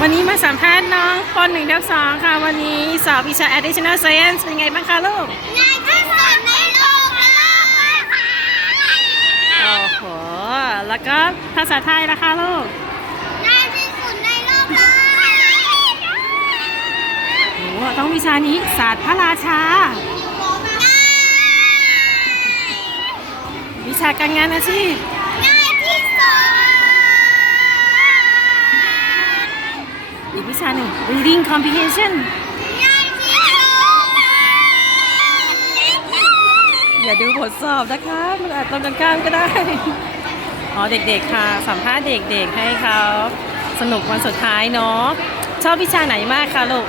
วันนี้มาสัมภาษณ์น้องปหนึ่งทับสองค่ะ วันนี้สอบวิชา additional science เป็นไงบ้างคะลูกง่ายที่สุดในโลกเลยค่ะโอ้โห แล้วก็ภาษาไทยนะคะลูกง่ายที่สุดในโลกเลยโอ้โหต้องวิชานี้ศาสตร์พระราชา วิชาการงานอาชีพง่ายที่สุด อีกวิชาหนึ่ง reading comprehension ง่ายที่สุดอย่าดูบทสอบนะคะ มันอาจตรงกันข้ามก็ได้ อ๋อเด็กๆค่ะ สัมภาษณ์เด็กๆให้เขาสนุกวันสุดท้ายเนาะ ชอบวิชาไหนมากคะลูก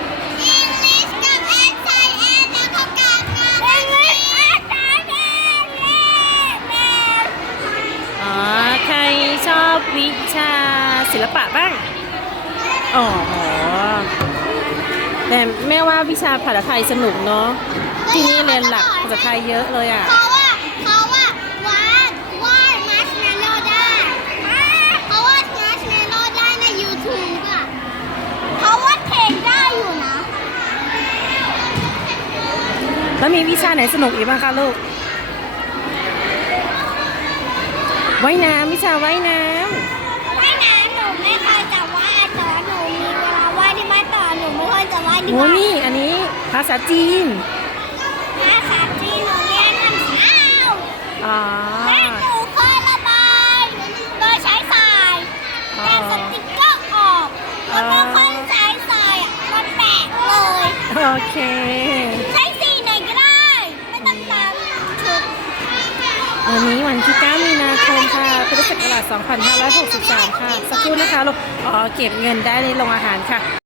English กับ SIS แล้วก็การงาน English SIS อ๋อใครชอบวิชาศิลปะบ้าง อ๋อ แต่แม่ว่าวิชาภาษาไทยสนุกเนาะ ที่นี่เรียนหลักภาษาไทยเยอะเลยอะเขาว่าเขาว่าวาดวาดมัชเมลโล่ได้เขาวาดมัชเมลโล่ได้ใน YouTube อะเขาวาดเพลงได้อยู่นะ แล้วมีวิชาไหนสนุกอีกบ้างคะลูก ว่ายน้ำวิชาว่ายน้ว่ โอ้บ้านนี่อันนี้ภาษาจีน ภาษาจีนหนูเรียนน้ำเช้าอ๋อแม่หนูเคยระบายโดยใช้ทรายแต่สติ๊กเกอร์ออก แล้วก็ค่อยใช้ทรายอะมาแปะเลย โอเค ใช้สีไหนก็ได้ ไม่ต้องตามชุด วันนี้วันที่ 9 มีนาคมค่ะพุทธศักราช2563 ค่ะ สักครู่นะคะลูกอ๋อเก็บเงินได้ในโรงอาหารค่ะ